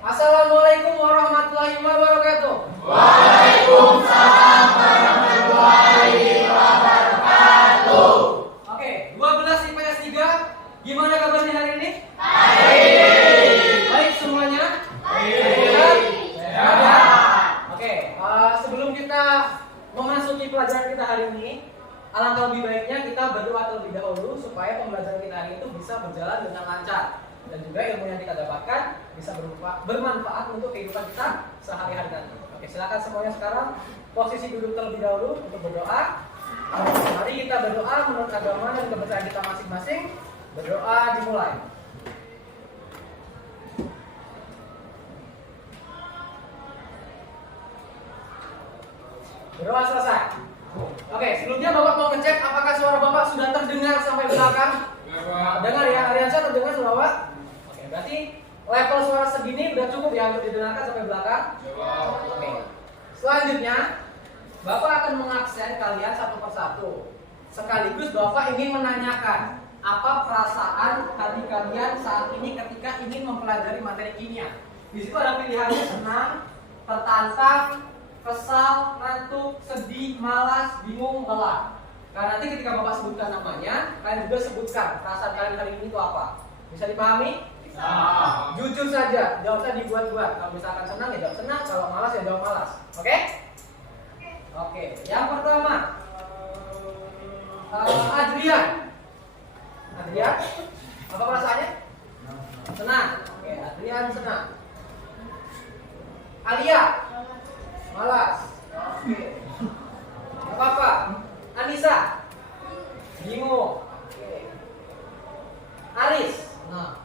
Assalamualaikum warahmatullahi wabarakatuh. Waalaikumsalam warahmatullahi wabarakatuh. Oke, 12 IPS 3. Gimana kabarnya hari ini? Baik. Baik semuanya? Baik. Sehat? Oke, sebelum kita memasuki pelajaran kita hari ini, alangkah lebih baiknya kita berdoa terlebih dahulu supaya pembelajaran kita hari itu bisa berjalan dengan lancar dan juga ilmu yang kita dapatkan bisa bermanfaat untuk kehidupan kita sehari-hari nanti. Oke, silakan semuanya sekarang posisi duduk terlebih dahulu untuk berdoa. Mari kita berdoa menurut agama dan kepercayaan kita masing-masing. Berdoa dimulai. Berdoa selesai. Oke, sebelumnya Bapak mau ngecek apakah suara Bapak sudah terdengar sampai belakang? Dengar ya, Ariansyah terdengar suara Bapak? Oke, berarti level suara segini udah cukup ya untuk didengarkan sampai belakang? Oke. Selanjutnya, Bapak akan mengabsen kalian satu persatu. Sekaligus Bapak ingin menanyakan apa perasaan hati kalian saat ini ketika ingin mempelajari materi kimia. Di situ ada pilihannya senang, tertantang, kesal, ngantuk, sedih, malas, bingung, lelah. Karena nanti ketika Bapak sebutkan namanya, kalian juga sebutkan perasaan kalian hari ini itu apa. Bisa dipahami? Bisa. Jujur saja, jawabnya dibuat-buat. Kalau misalkan senang ya jawab senang, kalau malas ya jawab malas. Oke? Oke. Yang pertama, Adrian. Adrian, apa perasaannya? Senang. Oke, Adrian senang. Alia, malas. Oke. Gak apa-apa. Anissa, bingung. Oke. Aris, senang.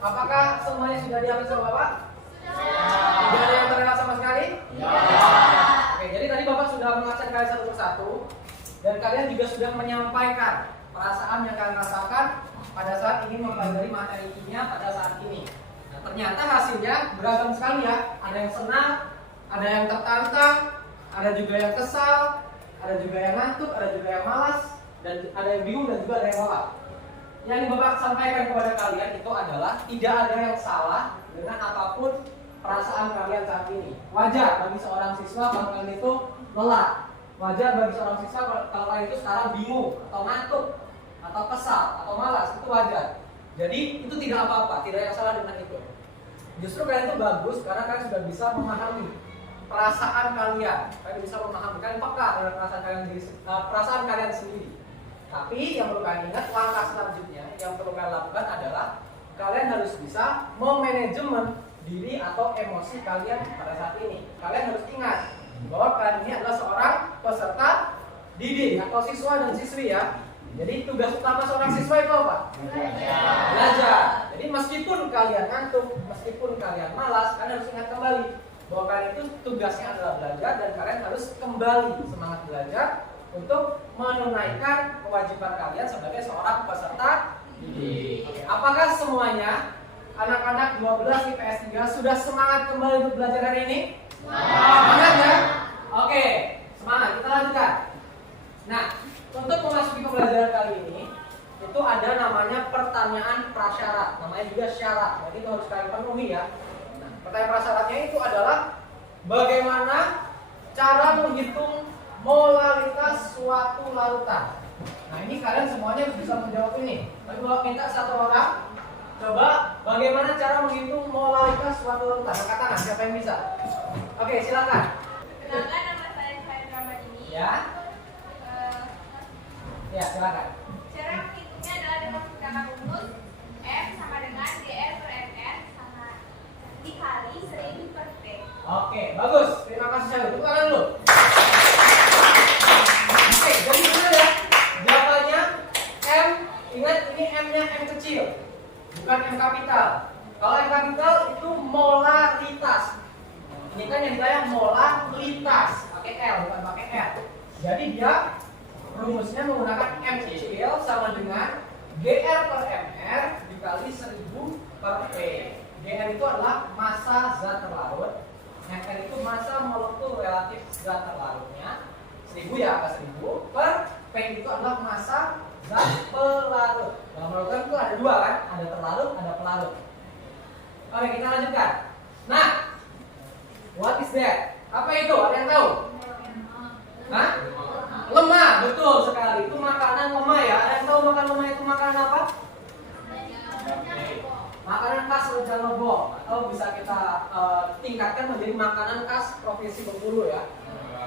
Apakah semuanya sudah diambil sama Bapak? Tidak ada yang terlewat sama sekali? Oke, jadi tadi Bapak sudah mengabsen kalian satu persatu dan kalian juga sudah menyampaikan perasaan yang kalian rasakan pada saat ingin mempelajari materi kimia pada saat ini. Nah, ternyata hasilnya beragam sekali ya. Ada yang senang, ada yang tertantang, ada juga yang kesal, ada juga yang ngantuk, ada juga yang malas, dan ada yang bingung dan juga ada yang lelah. Yang Bapak sampaikan kepada kalian itu adalah tidak ada yang salah dengan apapun perasaan kalian saat ini. Wajar bagi seorang siswa kalau kalian itu lelah. Wajar bagi seorang siswa kalau kalian itu sekarang bingung atau ngantuk atau kesal atau malas, itu wajar. Jadi itu tidak apa-apa, tidak ada yang salah dengan itu. Justru kalian itu bagus karena kalian sudah bisa memahami perasaan kalian. Kalian bisa memahami, kalian peka dengan perasaan kalian sendiri. Tapi yang perlu kalian ingat, langkah selanjutnya yang perlu kalian lakukan adalah kalian harus bisa memanajemen diri atau emosi kalian pada saat ini. Kalian harus ingat bahwa kalian ini adalah seorang peserta didik atau siswa dan siswi ya. Jadi tugas utama seorang siswa itu apa? Belajar. Jadi meskipun kalian ngantuk, meskipun kalian malas, kalian harus ingat kembali bahwa kalian itu tugasnya adalah belajar dan kalian harus kembali semangat belajar untuk menunaikan kewajiban kalian sebagai seorang peserta didik. Oke, apakah semuanya anak-anak 12 IPS 3 sudah semangat kembali untuk belajar hari ini? Semangat ya? Oke, semangat. Kita lanjutkan. Nah, untuk memasuki pembelajaran kali ini itu ada namanya pertanyaan prasyarat, namanya juga syarat. Jadi itu harus kalian penuhi ya. Nah, pertanyaan prasyaratnya itu adalah bagaimana cara menghitung molaritas suatu larutan. Nah, ini kalian semuanya bisa menjawab ini. Tapi Bapak minta satu orang coba bagaimana cara menghitung molaritas suatu larutan. Angkat tangan, siapa yang bisa? Oke, silakan. Kenalkan, nama saya Fahid Ramadini. Ya. Ya, silakan. Cara menghitungnya adalah dengan menggunakan rumus M sama dengan GR per MR sama dikali 1000 per P. Oke, bagus. Terima kasih saya. Tepuk tangan dulu. Oke, jadi benar ya. Jawabannya M. Ingat ini M-nya M kecil, bukan M kapital. Kalau M kapital itu molaritas. Ini kan yang saya molaritas, pakai L bukan pakai R. Jadi dia rumusnya menggunakan M kecil sama dengan GR per MR dikali 1000 per P. GR itu adalah massa zat terlarut, MR itu relatif zat terlarutnya 1000 ya, angka 1000 per P itu adalah massa zat pelarut. Dalam larutan itu ada dua kan, ada terlarut, ada pelarut. Oke, kita lanjutkan. Nah, what is that? Apa itu? Ada yang tahu? Hah? Lemah, betul sekali. Itu makanan lemah ya. Ada yang tahu makan lemah itu makanan apa? Makanan khas Rejang Lebong, atau bisa kita tingkatkan menjadi makanan khas Provinsi Bengkulu ya.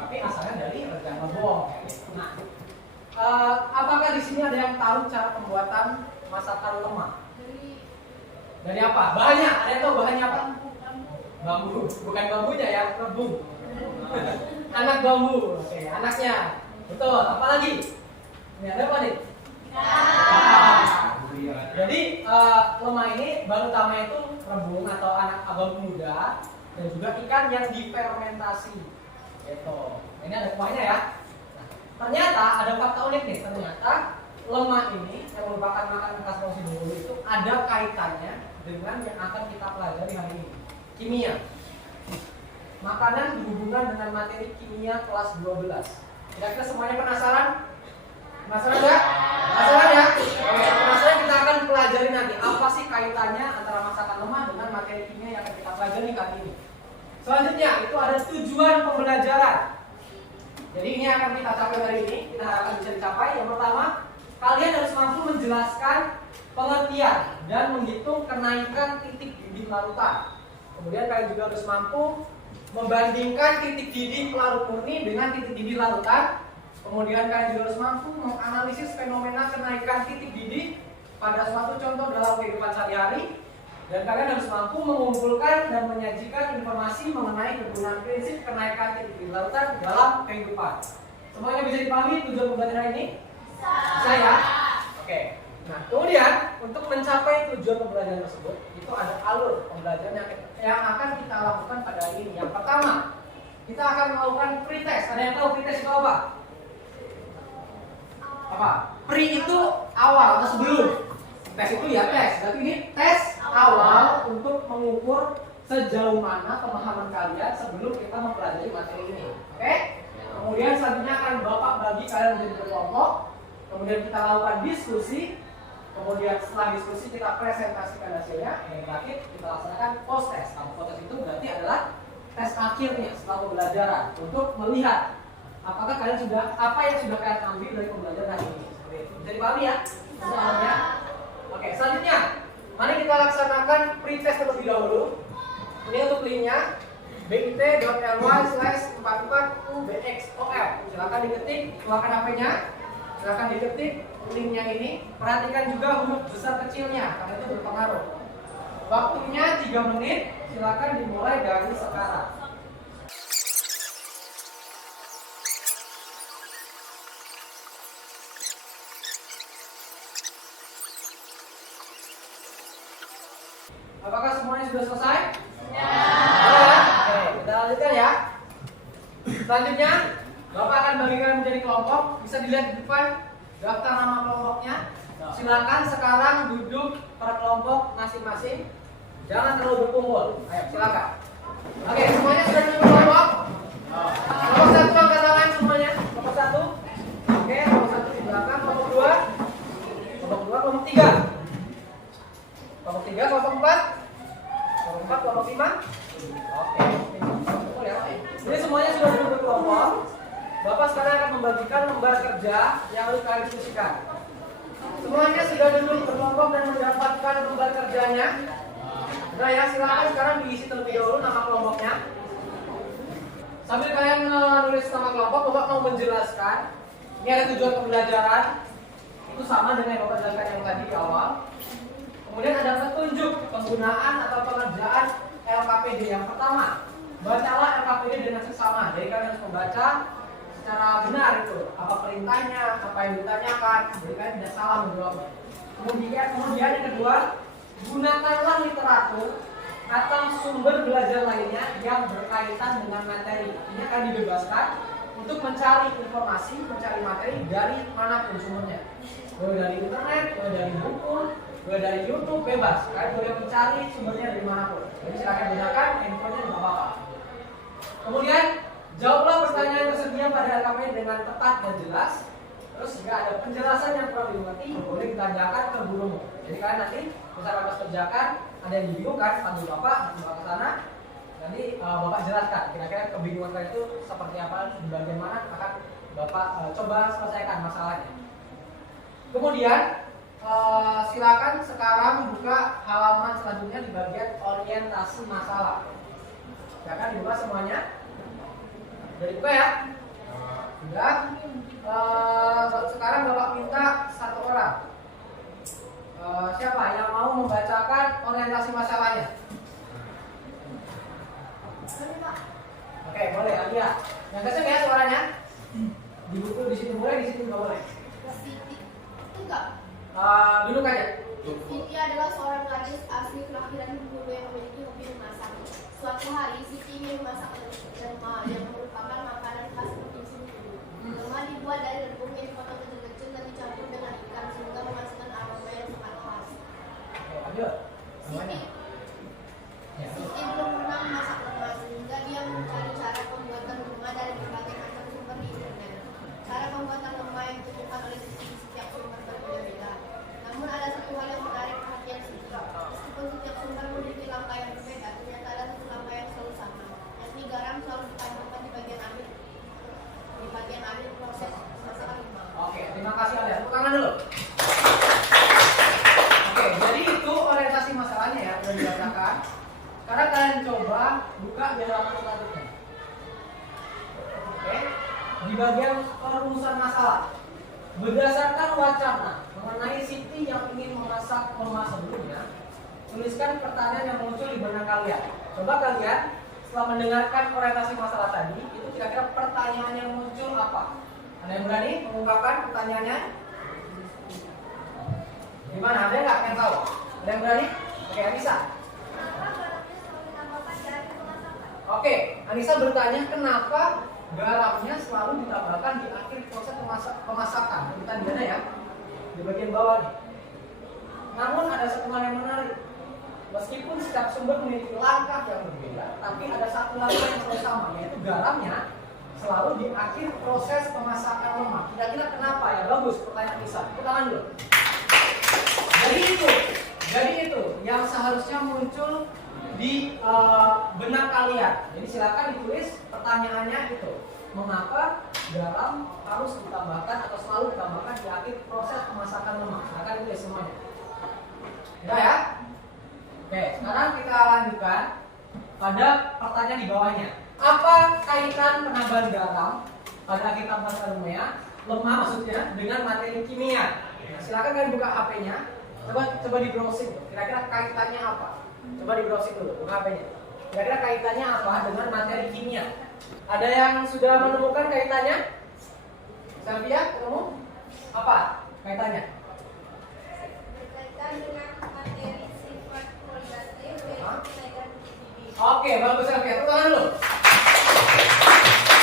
Tapi asalnya dari Rejang Lebong. Nah, apakah di sini ada yang tahu cara pembuatan masakan lemah? Dari apa? Bahannya? Ada yang tahu bahannya apa? Bambu. Bukan bambunya ya, rebung. Anak bambu. Oke, anaknya. Betul. Apa lagi? Ini ada apa nih? Jadi lemah ini bahan utama itu rebung atau anak bambu muda dan juga ikan yang difermentasi. Gitu. Ini ada kuahnya ya. Nah, ternyata ada fakta unik nih. Ternyata lemah ini yang merupakan makanan khas Provinsi Bengkulu itu ada kaitannya dengan yang akan kita pelajari hari ini. Kimia. Makanan berhubungan dengan materi kimia kelas 12. Kira-kira semuanya penasaran? Penasaran nggak? Penasaran ya? Oke, penasaran kita akan pelajari nanti apa sih kaitannya antara masakan lemah dengan materi kimia yang akan kita pelajari kali ini. Selanjutnya itu ada tujuan pembelajaran. Jadi ini akan kita capai hari ini. Kita harapkan bisa dicapai. Yang pertama, kalian harus mampu menjelaskan pengertian dan menghitung kenaikan titik didih larutan. Kemudian kalian juga harus mampu membandingkan titik didih pelarut murni dengan titik didih larutan. Kemudian kalian juga harus mampu menganalisis fenomena kenaikan titik didih pada suatu contoh dalam kehidupan sehari-hari. Dan kalian harus mampu mengumpulkan dan menyajikan informasi mengenai kegunaan prinsip kenaikan titik didih larutan dalam kehidupan. Semuanya bisa dipahami tujuan pembelajaran ini? Saya? Oke. Nah, kemudian untuk mencapai tujuan pembelajaran tersebut, itu ada alur pembelajaran yang akan kita lakukan pada hari ini. Yang pertama, kita akan melakukan pretest. Ada yang tahu pretest itu apa? Apa? Pre itu awal atau sebelum. Tes itu ya tes. Berarti ini tes awal untuk mengukur sejauh mana pemahaman kalian sebelum kita mempelajari materi ini. Oke? Kemudian selanjutnya akan Bapak bagi kalian menjadi berkelompok. Kemudian kita lakukan diskusi. Kemudian setelah diskusi kita presentasikan hasilnya. Yang terakhir kita laksanakan post test. Nah, post test itu berarti adalah tes akhirnya setelah pembelajaran untuk melihat apakah kalian sudah apa yang sudah kalian ambil dari pembelajaran hari ini. Seperti itu. Bisa dipahami ya? Soalnya. Oke, selanjutnya mari kita laksanakan pretest terlebih dahulu. Ini untuk linknya bit.ly/44ubxol. Silakan diketik, keluarkan HP-nya. Silakan diketik linknya ini. Perhatikan juga huruf besar kecilnya karena itu berpengaruh. Waktunya 3 menit. Silakan dimulai dari sekarang. Apakah semuanya sudah selesai? Ya. Oke, kita lanjutkan ya. Selanjutnya, Bapak akan bagikan menjadi kelompok. Bisa dilihat di depan daftar nama kelompoknya. Silakan sekarang duduk per kelompok masing-masing. Jangan terlalu berkumpul. Ayo, silakan. Oke, semuanya sudah duduk kelompok. Kelompok 1 angkat tangan semuanya. Kelompok 1. Oke, kelompok 1 di belakang. Kelompok 2. Kelompok 2, kelompok 3. Kelompok 3, kelompok 4. Kelompok 4, kelompok 5. Oke. Jadi semuanya sudah duduk berkelompok. Bapak sekarang akan membagikan lembar kerja yang harus kalian diskusikan. Semuanya sudah duduk berkelompok dan mendapatkan lembar kerjanya. Nah ya, silakan sekarang diisi terlebih dahulu nama kelompoknya. Sambil kalian menulis nama kelompok, Bapak mau menjelaskan ini ada tujuan pembelajaran. Itu sama dengan yang Bapak jelaskan yang tadi di awal. Kemudian ada petunjuk penggunaan atau pengerjaan LKPD. Yang pertama, bacalah LKPD dengan seksama. Jadi kalian harus membaca secara benar itu. Apa perintahnya, apa yang ditanyakan. Jadi kalian tidak salah menjawabnya. Kemudian yang kedua, gunakanlah literatur atau sumber belajar lainnya yang berkaitan dengan materi. Ini akan dibebaskan untuk mencari informasi, mencari materi dari manapun sumbernya. Boleh dari internet, boleh dari buku, boleh dari YouTube, bebas. Kalian boleh mencari sumbernya dari manapun. Jadi silakan gunakan handphonenya di Bapak. Kemudian jawablah pada LKPD dengan tepat dan jelas. Terus jika ada penjelasan yang kurang dimengerti, boleh ditanyakan ke gurumu. Jadi kalian nanti besar pas kerjakan, ada yang bingung kan, panggil bapak ke sana. Nanti bapak jelaskan kira-kira kebingungan kalian itu seperti apa, di bagian mana akan bapak coba selesaikan masalahnya. Kemudian silakan sekarang buka halaman selanjutnya di bagian orientasi masalah. Silakan dibuka semuanya. Udah dibuka ya? Sudah. Sekarang bapak minta satu orang. Siapa yang mau membacakan orientasi masalahnya? Oke, boleh Alia. Yang kenceng ya suaranya. Di buku di sini boleh, di sini nggak boleh. Enggak. Duduk aja. Siti adalah seorang gadis asli kelahiran Bengkulu yang memiliki hobi memasak. Suatu hari Siti ingin memasak lemah yang merupakan makanan khas provinsi Bengkulu. Lemah dibuat dari rebung yang dipotong kecil-kecil dan dicampur dengan ikan sehingga menghasilkan aroma yang sangat khas. Lanjut. Namanya. Siti belum pernah memasak lemah sehingga dia mencari cara pembuatan lemah dari berbagai macam sumber di internet. Cara pembuatan lemah yang ditemukan oleh Siti di setiap sumber berbeda-beda. Namun ada satu hal yang menarik perhatian Siti. Meskipun setiap sumber memiliki langkah yang berbeda, ternyata ada satu langkah yang selalu sama. Yakni garam selalu ditambahkan di bagian akhir proses memasak lemah. Oke, terima kasih Alia. Tepuk tangan dulu. Oke, jadi itu orientasi masalahnya ya, sudah dibacakan. Sekarang kalian coba buka di halaman selanjutnya. Oke, di bagian perumusan masalah. Berdasarkan wacana mengenai Siti yang ingin memasak lemah sebelumnya, tuliskan pertanyaan yang muncul di benak kalian. Coba kalian setelah mendengarkan orientasi masalah tadi, itu kira-kira pertanyaan yang muncul apa? Ada yang berani mengungkapkan pertanyaannya? Gimana? Ada nggak yang tahu? Ada yang berani? Oke, Anissa. Oke, Anissa bertanya kenapa garamnya selalu ditambahkan di akhir proses pemasakan. Kita di mana ya? Di bagian bawah nih. Namun ada satu hal yang menarik. Meskipun setiap sumber memiliki langkah yang berbeda, tapi ada satu langkah yang selalu sama, yaitu garamnya selalu di akhir proses pemasakan lemah. Kira-kira kenapa ya? Bagus pertanyaan Anissa. Tepuk tangan dulu. Jadi itu yang seharusnya muncul di benak kalian. Jadi silakan ditulis pertanyaannya itu. Mengapa garam harus ditambahkan atau selalu ditambahkan di akhir proses pemasakan lemah? Silakan ditulis semuanya. Udah ya? Oke, sekarang kita lanjutkan pada pertanyaan di bawahnya. Apa kaitan penambahan garam pada akhir pemasakan lemah maksudnya dengan materi kimia? Nah, silakan kalian buka HP-nya. Coba di browsing. Kira-kira kaitannya apa? Coba di browsing dulu, buka HP-nya. Kira-kira kaitannya apa dengan materi kimia? Ada yang sudah menemukan kaitannya? Sylvia, ketemu? Apa kaitannya? Berkaitan dengan materi sifat kualitatif yaitu kenaikan PDB. Oke, bagus Sylvia. Tepuk tangan dulu.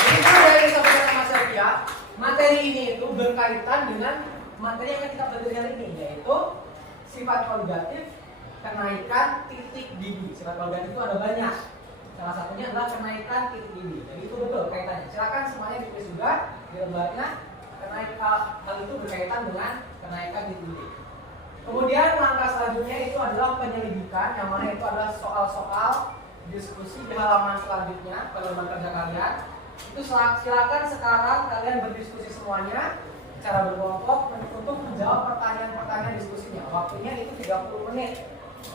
Jadi kalau dari saudara sama Sylvia, materi ini itu berkaitan dengan materi yang kita pelajari hari ini, yaitu sifat kualitatif kenaikan titik dB. Sifat kualitatif itu ada banyak. Salah satunya adalah kenaikan titik dB. Jadi itu betul kaitannya. Silakan semuanya ditulis juga di lembarnya. Hal itu berkaitan dengan kenaikan titik dB. Kemudian langkah selanjutnya itu adalah penyelidikan, yang mana itu adalah soal-soal diskusi di halaman selanjutnya pada lembar kerja kalian. Itu silakan sekarang kalian berdiskusi semuanya secara berkelompok untuk menjawab pertanyaan-pertanyaan diskusinya. Waktunya itu 30 menit.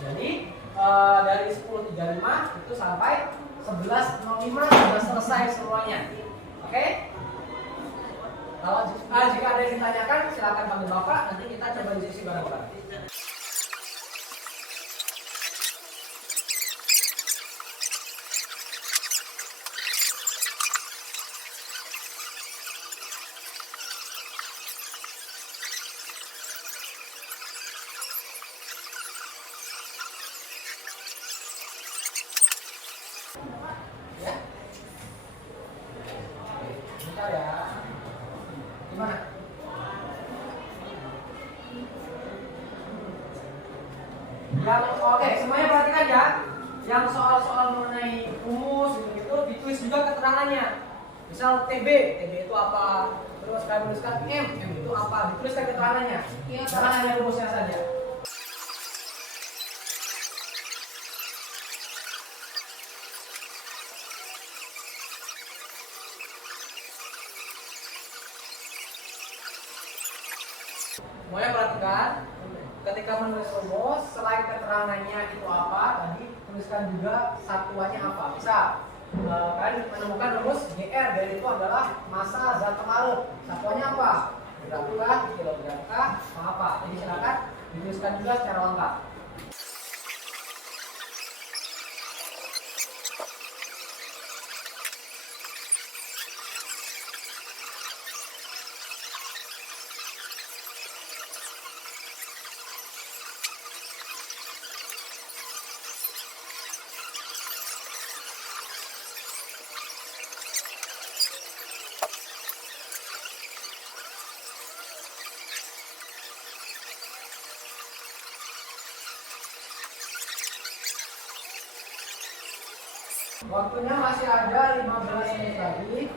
Jadi dari 10.35 itu sampai 11.05 sudah selesai semuanya. Oke? Kalau jika ada yang ditanyakan silakan panggil Bapak, nanti kita coba diskusi bareng-bareng. Ya? Bentar ya. Gimana? Oke, semuanya perhatikan ya. Yang soal-soal mengenai humus gitu ditulis juga keterangannya. Misal TB itu apa? Terus kalian menuliskan M itu apa? Dituliskan keterangannya. Jangan hanya rumusnya saja. Semuanya perhatikan, ketika menulis rumus, selain keterangannya itu apa, tadi tuliskan juga satuannya apa. Bisa kalian menemukan rumus GR, dari itu adalah massa zat pelarut. Satuannya apa? Gram kah, kilogram kah, apa? Jadi silakan dituliskan juga secara lengkap. Waktunya masih ada 15 menit lagi.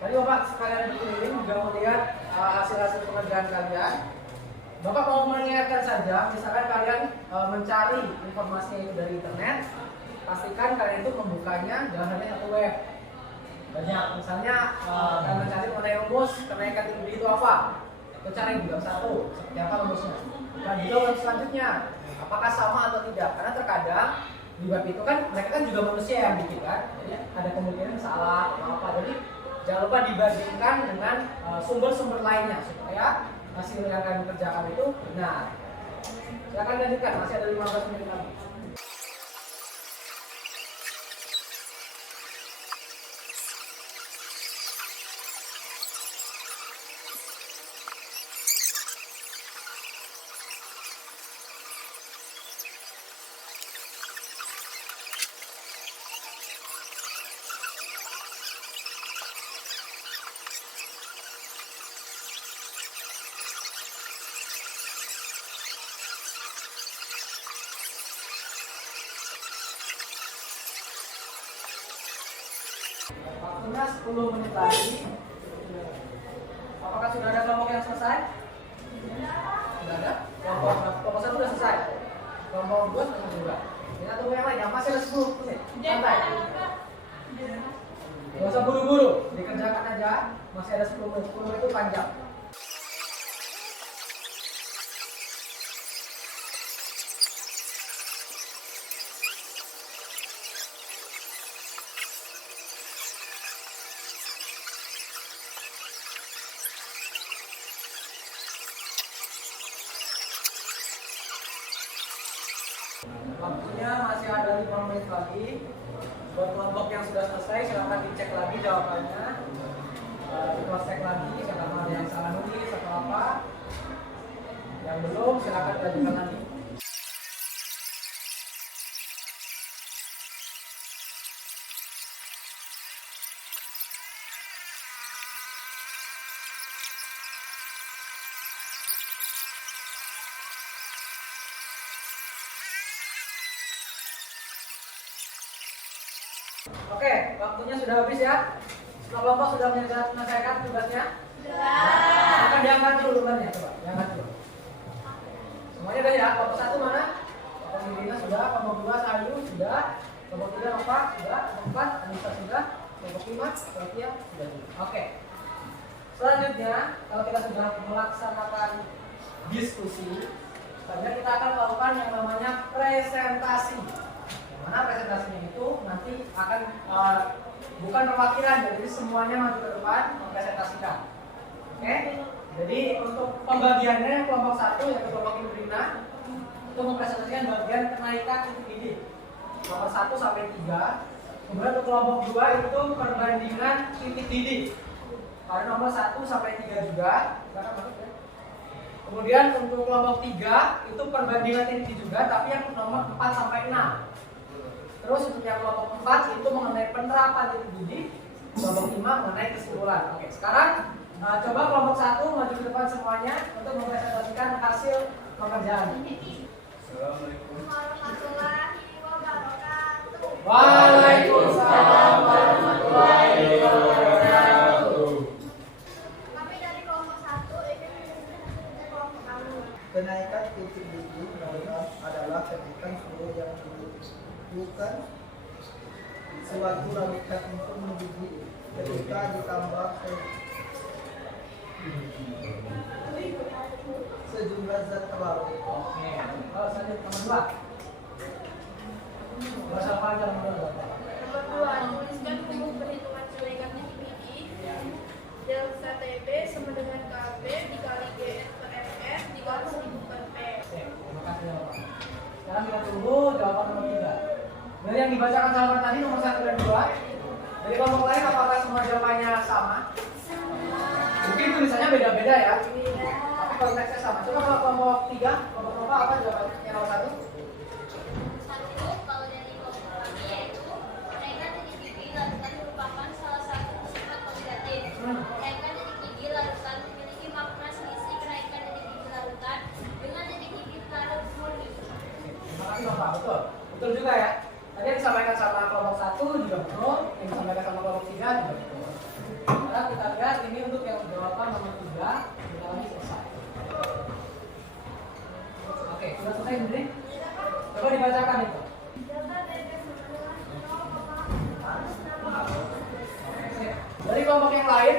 Tadi Bapak sekalian berkeliling juga melihat hasil-hasil pengerjaan kalian. Bapak mau mengingatkan saja, misalkan kalian mencari informasinya itu dari internet, pastikan kalian itu membukanya jangan hanya satu web. Banyak, misalnya kalian mencari mengenai rumus kenaikan tinggi itu apa, itu cari juga satu, seperti apa rumusnya. Dan juga web selanjutnya, apakah sama atau tidak? Karena terkadang di web itu kan mereka kan juga manusia yang bikin kan, jadi ada kemungkinan salah atau apa. Jadi jangan lupa dibandingkan dengan sumber-sumber lainnya supaya hasil yang kalian kerjakan itu benar. Silakan lanjutkan, masih ada 15 menit lagi. Waktunya 10 menit lagi. Apakah sudah ada kelompok yang selesai? Sudah ada? Kelompok 1 sudah selesai. Kelompok 2 sudah juga. Kita tunggu yang lain, yang masih ada 10 menit. Santai. Gak usah buru-buru, dikerjakan aja. Masih ada 10 menit. 10 menit itu panjang. Waktunya masih ada 5 menit lagi. Buat kelompok yang sudah selesai silahkan dicek lagi jawabannya, di cross check lagi silakan ada yang salah nulis atau apa. Yang belum silahkan dilanjutkan lagi. Oke, waktunya sudah habis ya. Setelah kelompok sudah menyelesaikan tugasnya? Sudah. Akan diangkat dulu lembarnya, coba diangkat dulu. Semuanya udah ya. Kelompok 1 mana? Kelompok Irina sudah, kelompok 2 Ayu sudah, kelompok 3 Nova sudah, kelompok 4 Anissa sudah, kelompok 5 Sofia sudah. Oke. Selanjutnya, kalau kita sudah melaksanakan diskusi, selanjutnya kita akan melakukan yang namanya presentasi. Mana presentasinya itu nanti akan bukan perwakilan, jadi semuanya maju ke depan mempresentasikan. Oke? Jadi untuk pembagiannya kelompok 1 yaitu kelompok Indrina itu mempresentasikan bagian kenaikan titik didih nomor 1 sampai 3. Kemudian untuk kelompok 2 itu perbandingan titik didih pada nomor 1 sampai 3 juga. Kemudian untuk kelompok 3 itu perbandingan titik didih juga, tapi yang nomor 4 sampai 6. Terus untuk yang kelompok 4 itu mengenai penerapan titik didih, kelompok 5 mengenai kesimpulan. Oke, sekarang coba kelompok 1 maju ke depan semuanya untuk mempresentasikan hasil pekerjaan. Assalamualaikum warahmatullahi wabarakatuh. Waalaikumsalam warahmatullahi wabarakatuh. bukan suatu larutan untuk mendidik ketika ditambah sejumlah zat terlarut. Oke. Oh, selanjutnya nomor 2. Bahasa apa aja nomor 2? Nomor 2, tuliskan rumus perhitungan kenaikan titik gigi. Delta TB sama dengan KB dikali GS per RS dikali 1000 per P. Oke, terima kasih Bapak. Sekarang kita tunggu jawaban nomor 3. Dari yang dibacakan jawaban tadi nomor 1 dan 2. Dari kelompok lain apakah semua jawabannya sama? Mungkin tulisannya beda-beda ya. Tapi konteksnya sama. Coba kalau kelompok 3, kelompok Nova apa jawabannya? Yang nomor 1? Satu, kalau dari kelompok kami yaitu kenaikan titik gigi larutan merupakan salah satu sifat oksidatif. Kenaikan titik gigi larutan memiliki makna selisih kenaikan titik gigi larutan dengan titik gigi larut murni. Terima kasih Bapak, betul. Betul juga ya. Tadi yang disampaikan sama kelompok 1 juga betul, yang disampaikan sama kelompok 3 juga betul. Sekarang kita lihat ini untuk yang jawaban nomor 3 sudah lagi selesai. Oke, sudah selesai Indri? Coba dibacakan itu. Dari kelompok yang lain,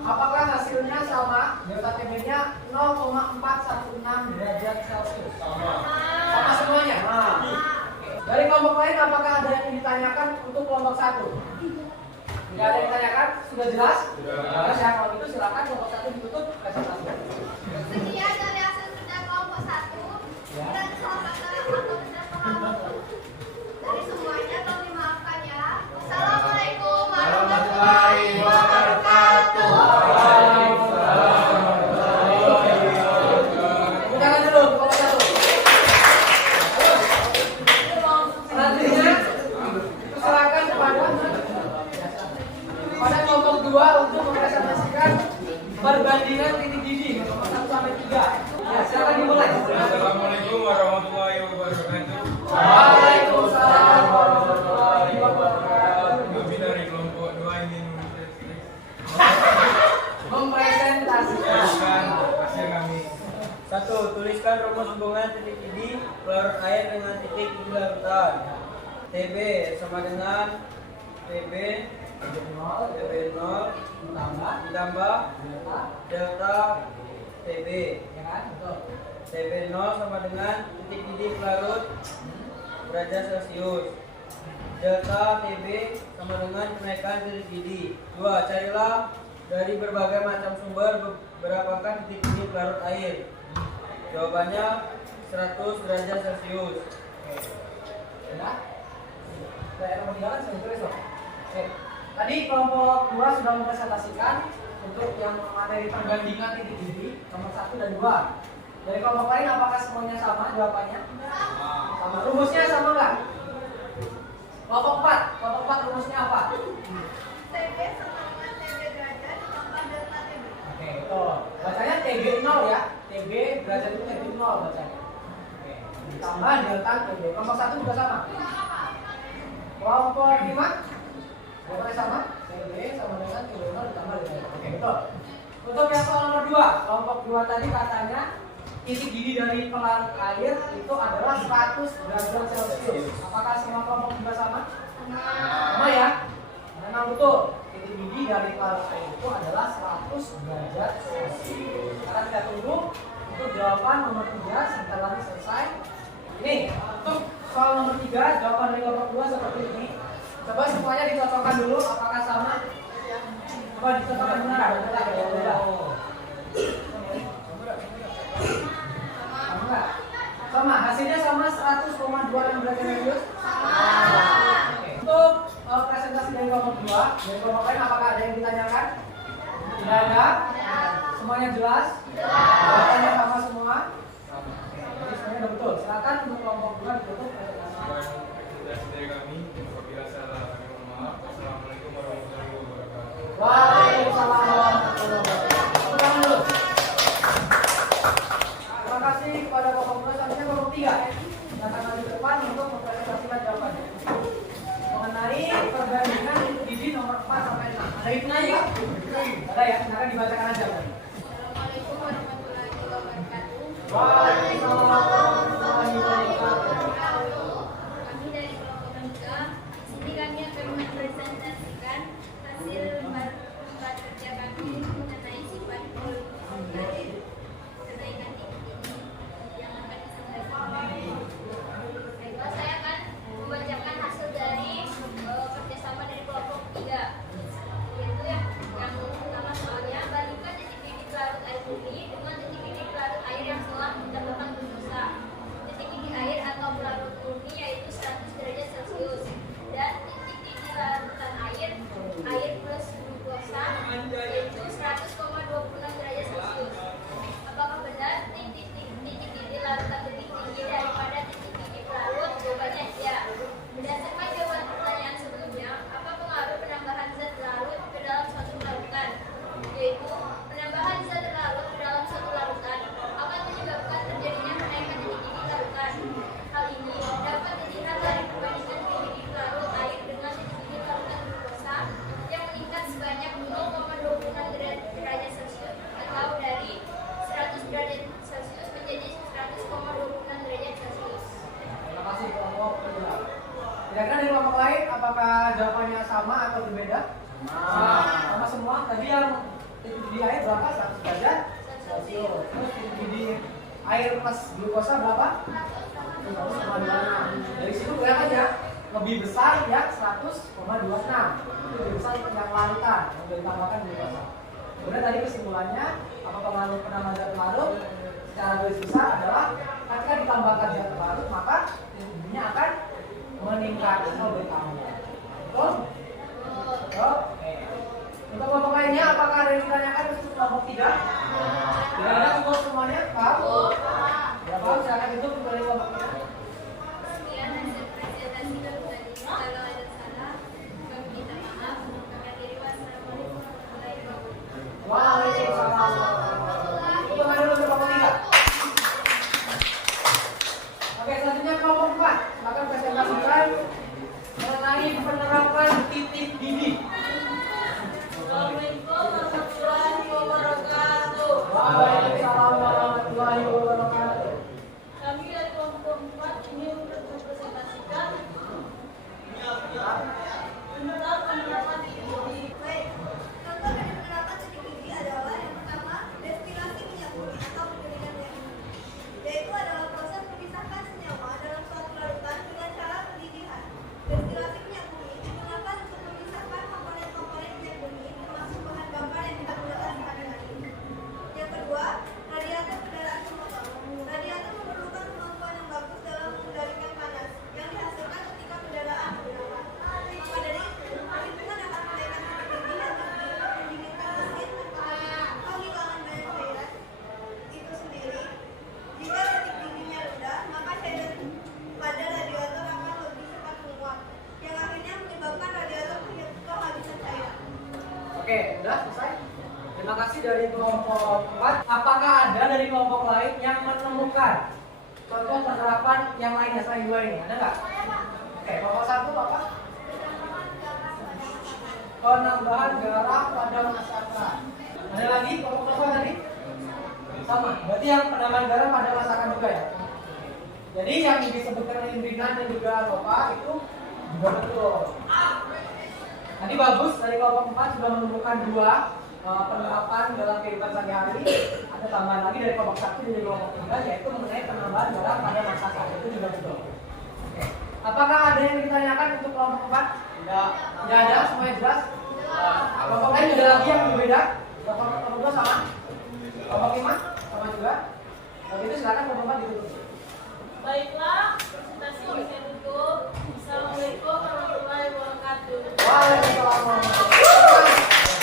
apakah hasilnya sama? Delta TB-nya 0,416 derajat Celcius. Sama semuanya. Nah. Dari kelompok lain, apakah ada yang ditanyakan untuk kelompok 1? Tidak ada yang ditanyakan? Sudah jelas? Sudah. Ya, kalau gitu silakan kelompok 1 ditutup presentasinya. Sekian dari hasil kerja kelompok 1 Ya. dan salah satu atau tidak paham dari semuanya tolong dimaafkan ya. Assalamualaikum warahmatullahi wabarakatuh. Tepuk tangan dulu kelompok 1. Selanjutnya silakan pada kelompok 2 untuk mempresentasikan perbandingan titik gigi nomor 1 sampai 3. Ya, silakan dimulai. Assalamualaikum warahmatullahi wabarakatuh. Waalaikumsalam warahmatullahi wabarakatuh. Kami dari kelompok 2 ingin Mempresentasikan hasil kami. 1. Tuliskan rumus hubungan titik gigi pelarut air dengan titik gigi larutan. TB sama dengan TB 0 ditambah delta TB. ya kan? Betul. TB 0 sama dengan titik gigi pelarut derajat Celcius. Delta TB sama dengan kenaikan titik gigi. 2. Carilah dari berbagai macam sumber berapakah titik gigi pelarut air. Jawabannya 100 derajat Celcius. Ya. Saya nomor 3 kan saya tulis loh. Oke. Tadi kelompok 2 sudah mempresentasikan untuk yang materi perbandingan titik gigi nomor 1 dan 2. Dari kelompok lain apakah semuanya sama jawabannya? Sama. Rumusnya sama nggak? Kelompok 4 rumusnya apa? TB sama dengan TB derajat ditambah delta TB. Oke, betul. Bacanya TB 0 ya. TB derajat itu TB 0 bacanya. Oke. Ditambah delta TB. Kelompok 1 juga sama. Kelompok 5 jawabannya sama. TB sama dengan TB 0 ditambah delta. Oke, betul. Untuk yang soal nomor 2, kelompok 2 tadi katanya titik gigi dari pelarut air itu adalah 100 derajat Celcius. Apakah semua kelompok juga sama? Sama ya? Memang betul. Titik gigi dari pelarut air itu adalah 100 derajat Celcius. Sekarang kita tunggu untuk jawaban nomor 3 sebentar lagi selesai. Ini untuk soal nomor 3 jawaban dari kelompok 2 seperti ini. Coba semuanya dicocokkan dulu apakah sama? Coba dicocokkan benar. Sama, hasilnya sama 100,26 derajat Celcius. Oke. Untuk presentasi dari kelompok 2, dari kelompok lain apakah ada yang ditanyakan? Tidak ada. Semuanya jelas? Jawabannya sama semua. Oke, jadi semuanya udah betul. Silakan untuk kelompok 2 ditutup presentasi. Dari kami, apabila salah kami mohon maaf. Wassalamualaikum warahmatullahi wabarakatuh. Waalaikumsalam warahmatullahi wabarakatuh. Tepuk tangan dulu. Terima kasih kepada kelompok 2, selanjutnya kelompok 3. Datang lagi ke depan untuk mempresentasikan jawabannya mengenai perbandingan titik gigi nomor 4 sampai 6. Ada hitungannya? Ada ya, silakan dibacakan aja. Assalamualaikum warahmatullahi wabarakatuh. Waalaikumsalam warahmatullahi wabarakatuh. Kami dari kelompok Nah, sama semua. Tadi yang titik didih air berapa? 100 derajat Celcius. Terus titik didih air plus glukosa berapa? 100,26. Dari situ kelihatan ya, lebih besar yang 100,26. Itu lebih besar yang larutan yang sudah ditambahkan glukosa. Kemudian tadi kesimpulannya, apa penambahan zat larut secara garis besar adalah ketika ditambahkan zat larut maka titik didihnya akan meningkat lebih lama. Betul? Oke. Untuk kelompok lainnya, apakah ada yang ditanyakan untuk kelompok 3? Tidak ada, cukup semuanya? Paham? Ya paham, silakan itu dari kelompok 3. Sekian hasil presentasi dari tadi. Kalau ada salah, kami minta maaf. Kami akhiri. Wassalamualaikum warahmatullahi wabarakatuh. Waalaikumsalam. Untuk mana dulu kelompok 3? Oke, selanjutnya kelompok 4. Silakan presentasikan mengenai penerapan titik didih. Assalamualaikum warahmatullahi wabarakatuh. Waalaikumsalam warahmatullahi wabarakatuh. Kami dari kelompok 4 ini untuk mempresentasikan tentang penerapan titik-titik. Baik, contoh dari penerapan titik didih adalah yang pertama, destilasi minyak bumi atau pengeringan minyak bumi, yaitu adalah proses memisahkan senyawa dalam suatu larutan dengan cara pendidihan. Destilasi minyak bumi digunakan untuk memisahkan komponen-komponen minyak bumi termasuk bahan bakar yang kita gunakan sehari-hari. Yang kedua, radiator kendaraan bermotor. Radiator memerlukan kemampuan yang bagus dalam mengendalikan panas yang dihasilkan ketika kendaraan bergerak. Maka dari itu, perhitungan akan menaikkan titik didih yang mendinginkan mesin penghilangan banyak cairan itu sendiri. Jika titik didihnya rendah, maka cairan pada radiator akan lebih cepat menguap, yang akhirnya menyebabkan radiator kehabisan cairan. Oke, udah selesai. Terima kasih dari kelompok 4. Apakah ada dari kelompok lain yang menemukan contoh penerapan yang lainnya selain dua ini? Ada nggak? Oke, kelompok 1 apa? Penambahan garam pada masakan. Ada lagi kelompok berapa tadi? Sama. Berarti yang penambahan garam pada masakan juga ya? Jadi yang disebutkan Indrinan dan juga Lopa itu juga betul. Tadi bagus, dari kelompok 4 sudah menemukan 2 penerapan dalam kehidupan sehari-hari. Ada tambahan lagi dari kelompok 1 dan dari kelompok 3, yaitu mengenai penambahan garam pada masakan. Itu juga betul. Oke. Apakah ada yang ditanyakan untuk kelompok 4? Tidak ada, semuanya jelas. Kelompok lain ada lagi yang berbeda? Kelompok 2 sama? Kelompok 5 sama juga? Kalau itu silakan kelompok 4 ditutup. Baiklah, presentasi saya tutup. Assalamualaikum warahmatullahi wabarakatuh. Waalaikumsalam warahmatullahi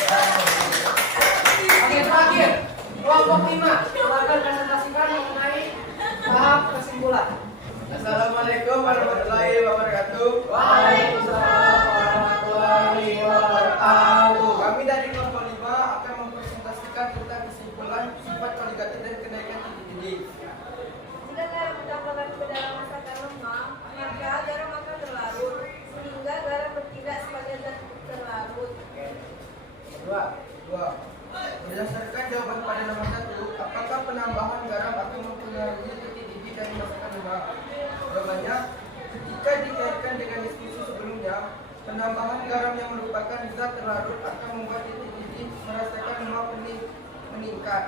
wabarakatuh. Oke, terakhir kelompok 5, silakan presentasikan mengenai tahap kesimpulan. Assalamualaikum warahmatullahi wabarakatuh. Waalaikumsalam warahmatullahi wabarakatuh. Kami dari kelompok 5 akan mempresentasikan tentang kesimpulan sifat kualitatif dan kenaikan titik didih. Jika garam ditambahkan ke dalam masakan lemah, maka garam akan terlarut, sehingga garam bertindak sebagai zat terlarut. Dua. Berdasarkan jawaban pada nomor 1, apakah penambahan garam akan mempengaruhi titik didih dari masakan lemak? Jawabannya, ketika dikaitkan dengan diskusi sebelumnya, penambahan garam yang merupakan zat terlarut akan membuat titik didih merasakan lemak meningkat.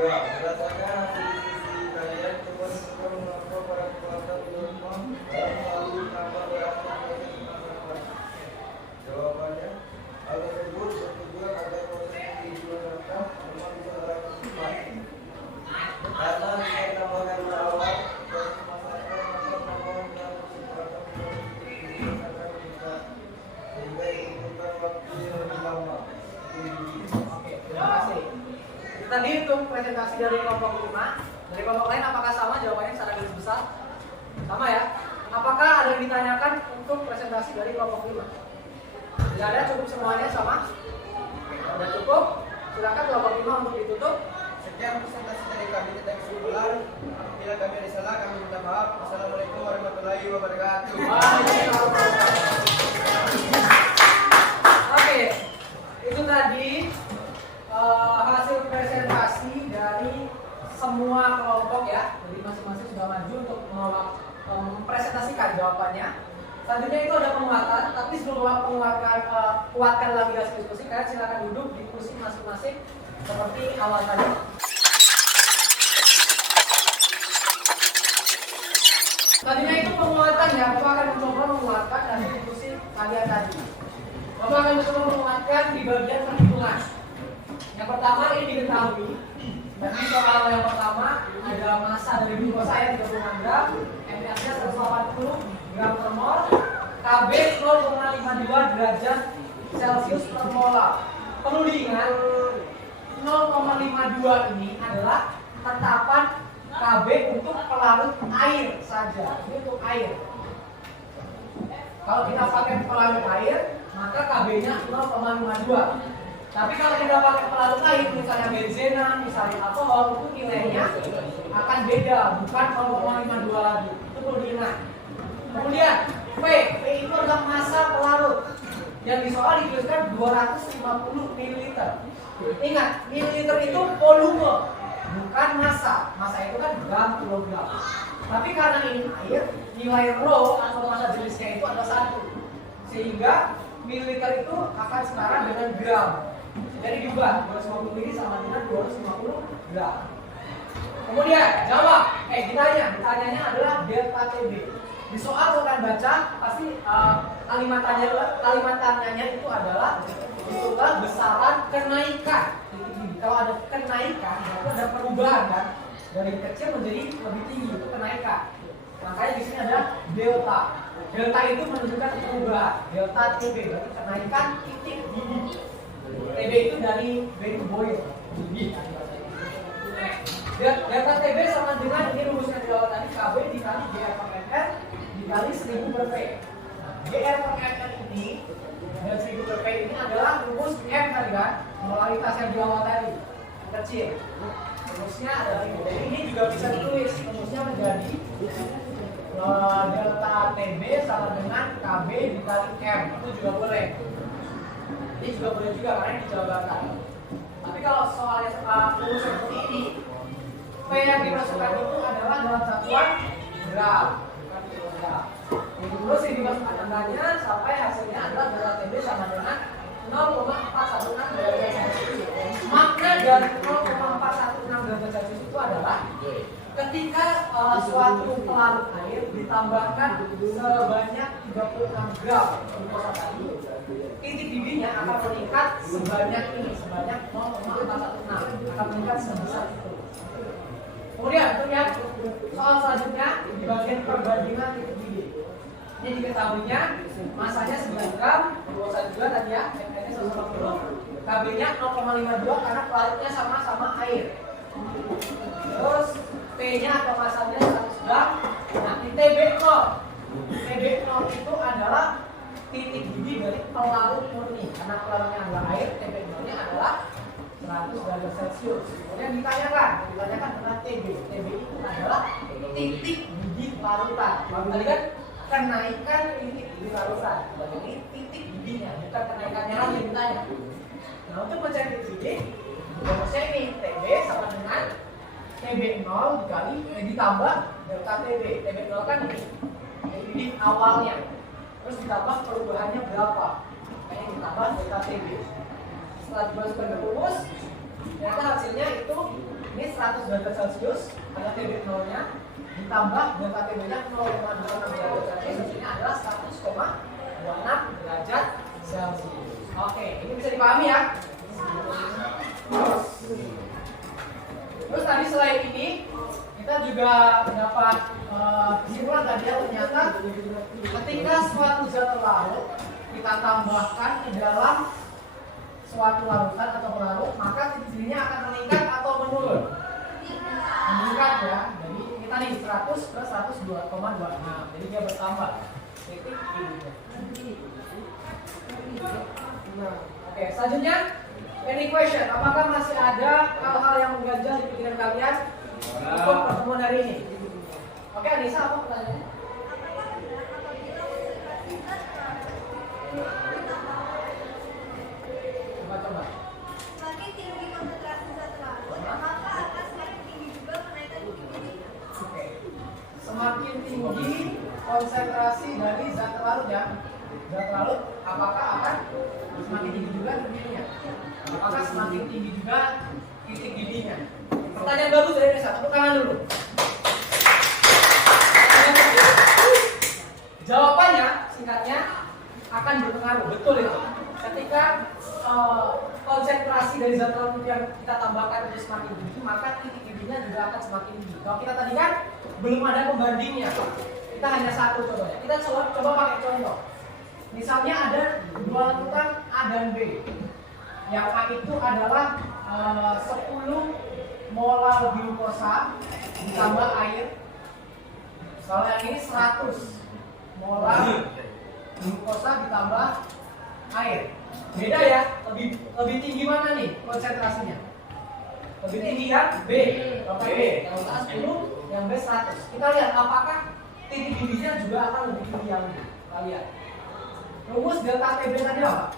Berdasarkan hasil diskusi kalian, coba mengapa para penguasa lemak dan lalu tambah garam dan jawabannya, hal tersebut bertujuan agar proses pendidikan lemak bisa berlangsung cepat. Karena jika tambahkan awal proses masakan maka tambahkan garam cepatnya menjadi meningkat sehingga dibutuhkan waktu yang lebih lama. Oke, terima kasih. Tadi itu presentasi dari kelompok 5. Dari kelompok lain apakah sama jawabannya secara garis besar? Sama ya? Apakah ada yang ditanyakan untuk presentasi dari kelompok 5? Tidak ada, cukup semuanya sama? Sudah cukup? Silakan kelompok 5 untuk ditutup. Sekian presentasi dari kami tentang kesimpulan. Apabila kami ada salah, kami minta maaf. Wassalamualaikum warahmatullahi wabarakatuh. Oke, itu tadi hasil presentasi dari semua kelompok ya. Jadi masing-masing sudah maju untuk mempresentasikan jawabannya. Selanjutnya itu ada penguatan, tapi sebelum kuatkan lagi hasil diskusi, kalian silakan duduk di kursi masing-masing seperti awal tadi. Tadinya itu penguatan ya, Bapak akan mencoba menguatkan hasil diskusi kalian tadi. Bapak akan mencoba menguatkan di bagian perhitungan. Yang pertama ini diketahui. Jadi soal yang pertama ada massa dari glukosa yang 36 gram, mPH-nya 180 gram per mol, Kb 0,52 derajat Celcius per molar. Perlu diingat 0,52 ini adalah tetapan Kb untuk pelarut air saja. Ini untuk air. Kalau kita pakai pelarut air, maka Kb-nya 0,52. Tapi kalau kita pakai pelarut air, misalnya benzena, misalnya alkohol, itu nilainya akan beda, bukan 0,52 lagi. Itu perlu diingat. Kemudian P itu adalah massa pelarut. Yang di soal dituliskan 250 ml. Ingat, mililiter itu volume, bukan massa. Massa itu kan gram kilogram. Tapi karena ini air, nilai rho atau massa jenisnya itu adalah 1. Sehingga mililiter itu akan setara dengan gram. Jadi diubah 250 ml sama dengan 250 gram. Kemudian jawab, ditanyanya adalah delta TB. Di soal akan baca pasti kalimat tanyanya itu adalah itulah besaran kenaikan. Kalau ada kenaikan, itu ada perubahan kan dari kecil menjadi lebih tinggi, itu kenaikan. Makanya di sini ada delta. Delta itu menunjukkan perubahan. Delta TB berarti kenaikan titik didih. TB itu dari baby boy. Delta TB sama dengan ini rumusnya di awal tadi, KB dikali GR per MR dikali 1000 per P. GR per MR ini dan 1000 per P ini adalah rumus M tadi kan, molaritas yang di awal tadi kecil. Rumusnya adalah ini. Jadi ini juga bisa ditulis rumusnya menjadi delta TB sama dengan KB dikali M. Itu juga boleh. Ini juga boleh juga karena ini dijabarkan. Tapi kalau soalnya rumus seperti ini, P yang dimasukkan itu adalah dalam satuan gram, bukan kilogram. Terus yang dimasukkan angkanya sampai hasilnya adalah delta TB sama dengan 0,416 derajat Celcius. Makna dari 0,416 derajat Celcius itu adalah ketika suatu pelarut air ditambahkan sebanyak 36 gram glukosa tadi, titik didihnya akan meningkat sebanyak ini, sebanyak 0,416, akan meningkat sebesar itu. Kemudian lihat soal selanjutnya di bagian perbandingan titik didih. Ini diketahuinya masanya 9 gram, glukosa juga tadi ya, mPH-nya 140, Kb-nya 0,52 karena pelarutnya sama-sama air. Terus P-nya atau masanya 100 gram. Nah, di TB0. TB0 itu adalah titik didih dari pelarut murni. Karena pelarutnya adalah air, TB0-nya adalah 100 derajat Celcius. Kemudian ditanyakan adalah TB. TB itu adalah titik didih larutan. Tadi kan kenaikan titik didih larutan. Jadi titik didihnya, bukan kenaikannya lagi yang ditanya. Nah, untuk mencari titik didih, rumusnya ini TB sama dengan TB0 dikali ditambah delta TB. TB0 kan ini jadi awalnya, terus ditambah perubahannya berapa, makanya ditambah delta TB. Setelah dimasukkan ke rumus, ternyata hasilnya itu ini 100 derajat Celcius, ada TB0 nya ditambah delta TB nya 0,26 derajat Celcius, hasilnya adalah 100,26 derajat Celcius. Oke, ini bisa dipahami ya. Terus tadi selain ini kita juga dapat kesimpulan tadi ya, ternyata ketika suatu zat terlarut kita tambahkan ke dalam suatu larutan atau pelarut, maka titik didihnya akan meningkat atau menurun? Meningkat ya. Jadi kita nih 100 ke 102,26. Jadi dia bertambah titik didihnya. Oke, selanjutnya any question? Apakah masih ada hal-hal yang mengganjal di pikiran kalian untuk pertemuan hari ini? Oke, Anissa, apa pertanyaannya? Coba. Semakin tinggi konsentrasi zat larut, maka akan semakin tinggi juga kenaikan titik didih. Oke. Semakin tinggi konsentrasi dari zat larut ya. Zat larut apakah semakin tinggi juga didihnya? Apakah semakin tinggi juga titik didihnya? Pertanyaan bagus dari Nesa, tepuk tangan dulu. Jawabannya singkatnya akan berpengaruh, betul itu. Ketika konsentrasi dari zat terlarut yang kita tambahkan itu semakin tinggi, maka titik didihnya juga akan semakin tinggi. Kalau kita tadi kan belum ada pembandingnya, kita hanya satu contohnya. Kita coba pakai contoh. Misalnya ada dua larutan A dan B. Yang A itu adalah 10 molar glukosa ditambah air. Kalau yang ini 100 molar glukosa ditambah air. Beda ya, lebih tinggi mana nih konsentrasinya? Lebih tinggi yang B. Oke, yang A 10, yang B 100. Kita lihat apakah titik didihnya juga akan lebih tinggi yang B. Kita lihat. Rumus delta TB tadi apa?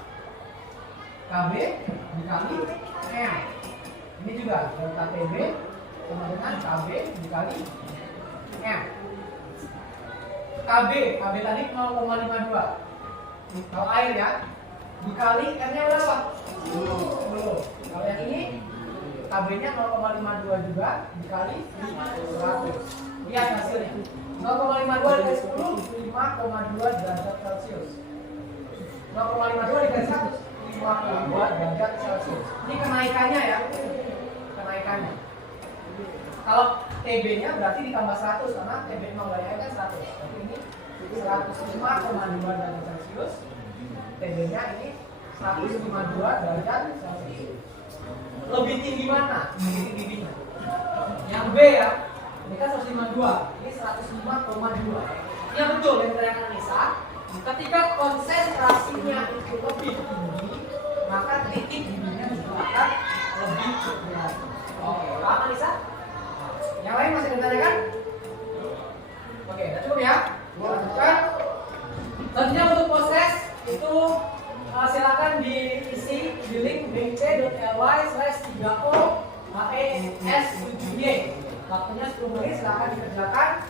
KB dikali M. Ini juga delta TB sama dengan KB dikali M. KB tadi 0,52. Kalau air ya, dikali M-nya berapa? 10. Kalau yang ini KB-nya 0,52 juga dikali 100. Lihat hasilnya. 0,52 dikali 10, 5,2 derajat Celcius. 0,52 dikali 100, 5,2 derajat Celcius. Ini kenaikannya ya, kenaikannya. Kalau TB-nya berarti ditambah 100 karena TB 0 dari air kan 100. Jadi ini 105,2 derajat Celcius. TB-nya ini 152 derajat Celcius. Lebih tinggi mana titik didihnya? Yang B ya. Ini kan 152, ini 105,2. Yang betul yang diterangkan Nisa. Ketika konsentrasinya itu lebih tinggi, maka titik didihnya juga akan lebih tinggi. Oke, paham Nisa? Yang lain masih ditanyakan? Oke, udah cukup ya. Lanjutkan. Selanjutnya untuk proses itu silakan diisi di link bit.ly/3o-es7y. Waktunya 10 menit, silakan dikerjakan.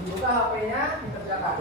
Dibuka HP-nya, dikerjakan.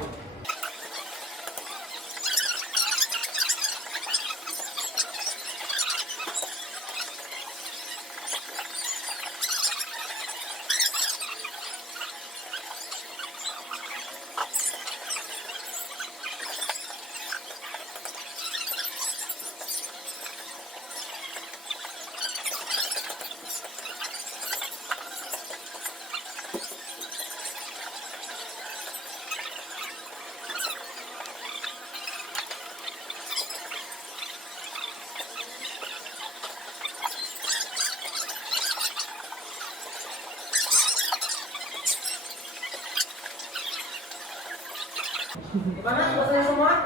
Gimana? Sudah selesai semua?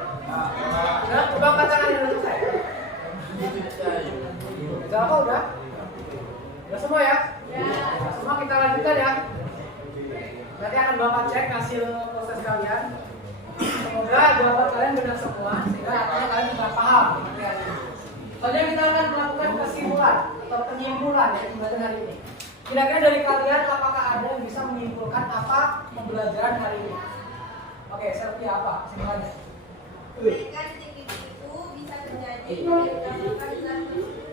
Udah? Coba angkat tangan yang udah selesai. Udah apa udah? Udah semua ya? Nah, semua kita lanjutkan ya. Nanti akan Bapak cek hasil proses kalian. Semoga jawaban kalian benar semua sehingga akhirnya kalian bisa paham materinya. Selanjutnya kita akan melakukan kesimpulan atau penyimpulan ya pembelajaran hari ini. Kira-kira dari kalian apakah ada yang bisa menyimpulkan apa pembelajaran hari ini? Oke, seperti apa kesimpulannya? Kenaikan titik didih itu bisa terjadi dikarenakan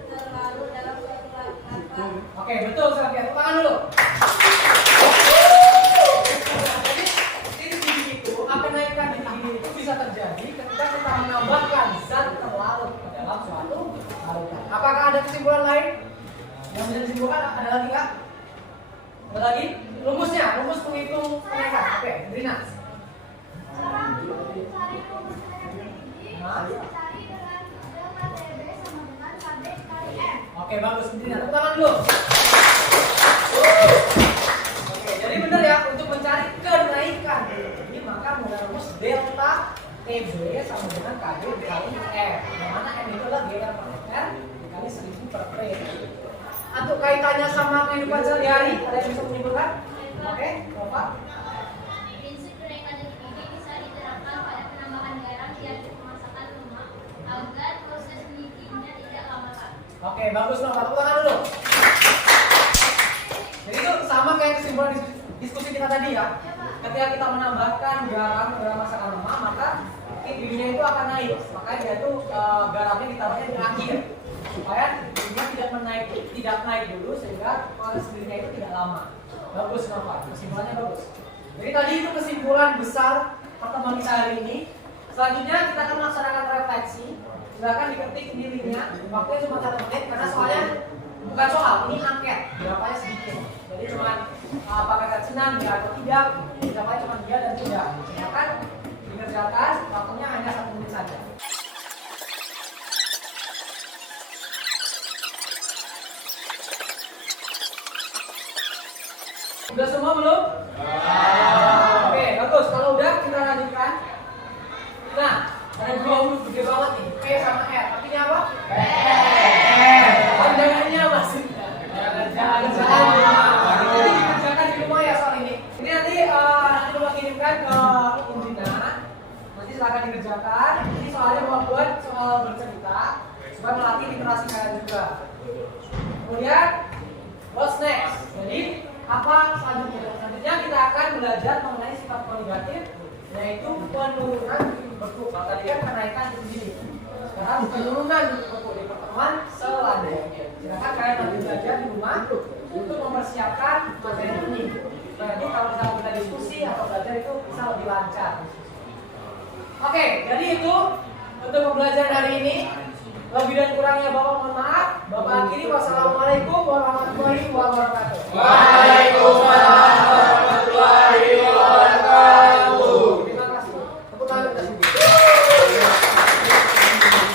zat terlarut dalam suatu larutan. Oke, betul sekali. Tepuk tangan dulu. Jadi titik didih itu, kenaikan titik didih itu bisa terjadi ketika kita menambahkan zat terlarut ke dalam suatu larutan. Apakah ada kesimpulan lain yang bisa disimpulkan? Ada lagi nggak? Ada lagi? Rumusnya, rumus penghitung kenaikan. Oke, Rina. Cari rumus kenaikan titik didih, cari dengan delta TB sama dengan KB kali M. Oke, bagus. Rina, tepuk tangan dulu. Oke, jadi benar ya, untuk mencari kenaikan ini maka menggunakan rumus delta TB sama dengan KB dikali R. Yang mana M itu adalah GR per R dikali 1000 per P. Untuk kaitannya sama kehidupan sehari-hari, ada yang bisa menyimpulkan? Oke, Bapak. Prinsip kenaikan titik didih bisa diterapkan pada penambahan garam di akhir pemasakan lemak agar proses mendidihnya tidak lambat. Oke, bagus dong. Tepuk tangan dulu. Jadi itu sama kayak kesimpulan diskusi kita tadi ya. Ketika kita menambahkan garam ke dalam masakan lemak, maka giginya itu akan naik. Makanya dia tuh garamnya ditaruhnya di akhir supaya giginya tidak naik dulu sehingga proses giginya itu tidak lama. Bagus Bapak, kesimpulannya bagus. Jadi tadi itu kesimpulan besar pertemuan kita hari ini. Selanjutnya kita akan melaksanakan refleksi. Silakan diketik nilainya. Waktunya cuma 1 menit karena soalnya bukan soal, ini angket. Jawabannya sedikit. Jadi cuma apakah kalian senang ya atau tidak. Jawabannya cuma dia dan tidak. Silakan dikerjakan. Waktunya hanya 1 menit saja. Udah semua belum? Oke, bagus. Kalau udah kita lanjutkan. Nah, ada 2 huruf gede banget nih, P sama R. Artinya apa? Panjangannya maksudnya. Jangan. Jadi dikerjakan di rumah ya soal ini. Ini nanti coba kirimkan ke Indina. Nanti silakan dikerjakan. Ini soalnya mau buat soal bercerita supaya melatih literasi kalian juga. Kemudian, what's next? Jadi apa selanjutnya? Selanjutnya kita akan belajar mengenai sifat koligatif, yaitu penurunan bentuk. Tadi kan kenaikan itu sendiri. Sekarang penurunan bentuk di pertemuan selanjutnya. Silakan kalian nanti belajar di rumah untuk mempersiapkan materi ini. Nanti kalau misalnya kita diskusi atau belajar itu bisa lebih lancar. Oke, jadi itu untuk pembelajaran hari ini. Lebih dan kurangnya Bapak mohon maaf. Bapak akhiri, wassalamualaikum warahmatullahi wabarakatuh.